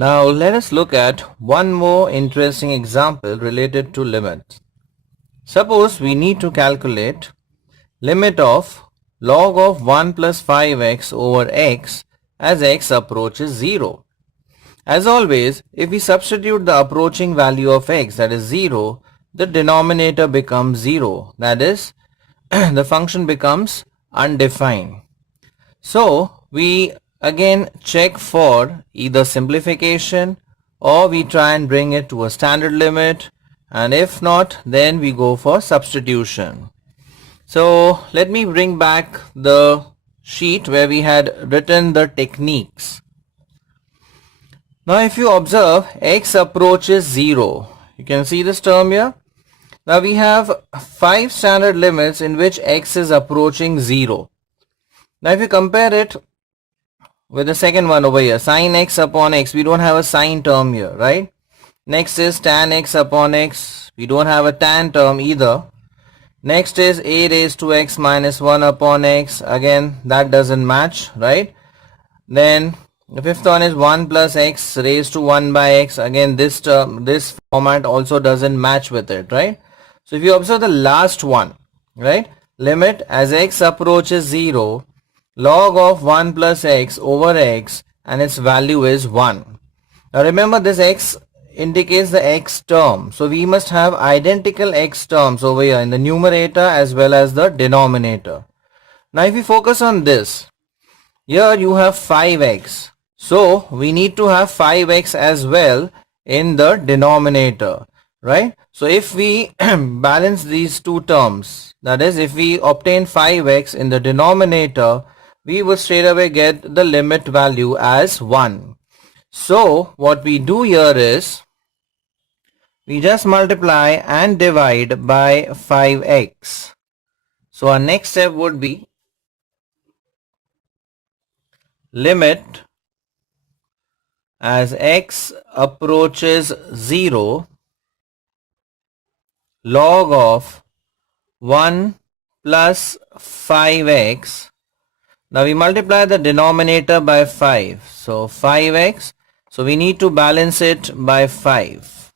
Now let us look at one more interesting example related to limits. Suppose we need to calculate limit of log of 1 plus 5x over x as x approaches 0. As always, if we substitute the approaching value of x, that is 0, the denominator becomes 0, that is, the function becomes undefined. So we again check for either simplification or we try and bring it to a standard limit, and if not, then we go for substitution. So let me bring back the sheet where we had written the techniques. Now if you observe, x approaches 0. You can see this term here. Now we have 5 standard limits in which x is approaching 0. Now if you compare it with the second one over here, sin x upon x, we don't have a sin term here, right? Next is tan x upon x, we don't have a tan term either. Next is a raised to x minus 1 upon x, again that doesn't match, right? Then the fifth one is 1 plus x raised to 1 by x, again this term, this format also doesn't match with it, right? So if you observe the last one, right, limit as x approaches 0, log of 1 plus x over x, and its value is 1. Now remember, this x indicates the x term, so we must have identical x terms over here in the numerator as well as the denominator. Now if we focus on this, here you have 5x, so we need to have 5x as well in the denominator, right? So if we balance these two terms, that is, if we obtain 5x in the denominator, we would straight away get the limit value as 1. So what we do here is we just multiply and divide by 5x. So our next step would be limit as x approaches 0, log of 1 plus 5x. Now we multiply the denominator by 5. So 5x. So we need to balance it by 5.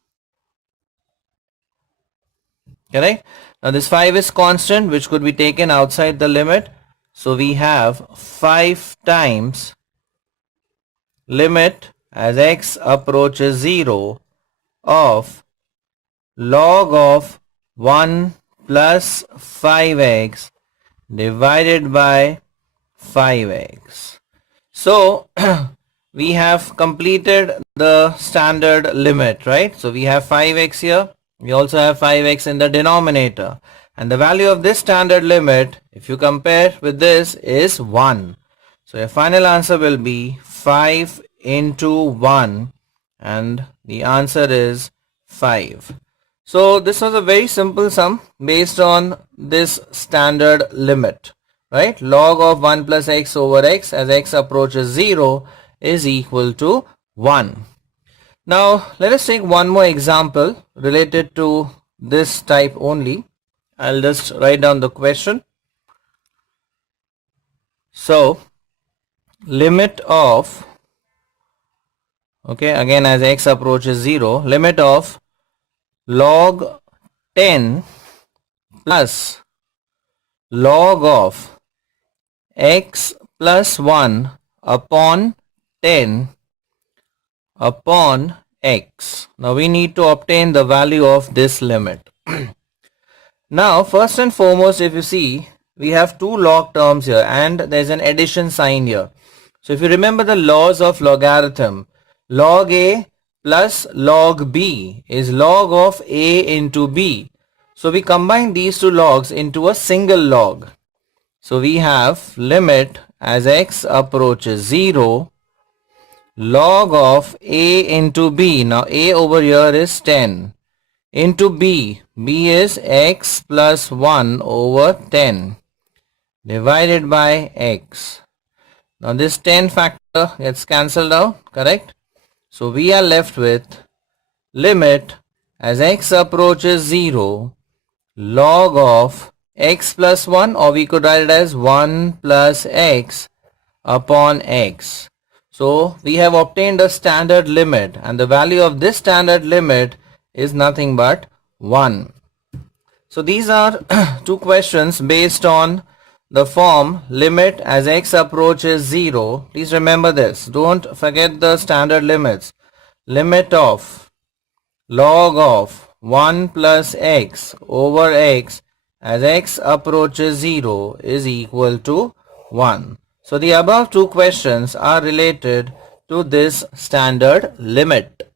Correct? Now this 5 is constant, which could be taken outside the limit. So we have 5 times limit as x approaches 0 of log of 1 plus 5x divided by 5x. So we have completed the standard limit, right? So we have 5x here, we also have 5x in the denominator, and the value of this standard limit, if you compare with this, is 1. So your final answer will be 5 into 1, and the answer is 5. So this was a very simple sum based on this standard limit, right? Log of 1 plus x over x as x approaches 0 is equal to 1. Now let us take one more example related to this type only. I'll just write down the question. So limit of, okay, again as x approaches 0, limit of log 10 plus log of x plus 1 upon 10 upon x. Now we need to obtain the value of this limit. Now first and foremost, if you see, we have two log terms here and there's an addition sign here. So if you remember the laws of logarithm, log a plus log b is log of a into b. So we combine these two logs into a single log. So we have limit as x approaches 0, log of a into b. Now a over here is 10 into b. b is x plus 1 over 10 divided by x. Now this 10 factor gets cancelled out, correct? So we are left with limit as x approaches 0, log of x plus 1, or we could write it as 1 plus x upon x. So we have obtained a standard limit, and the value of this standard limit is nothing but 1. So these are two questions based on the form limit as x approaches 0. Please remember this. Don't forget the standard limits. Limit of log of 1 plus x over x as x approaches 0 is equal to 1. So the above two questions are related to this standard limit.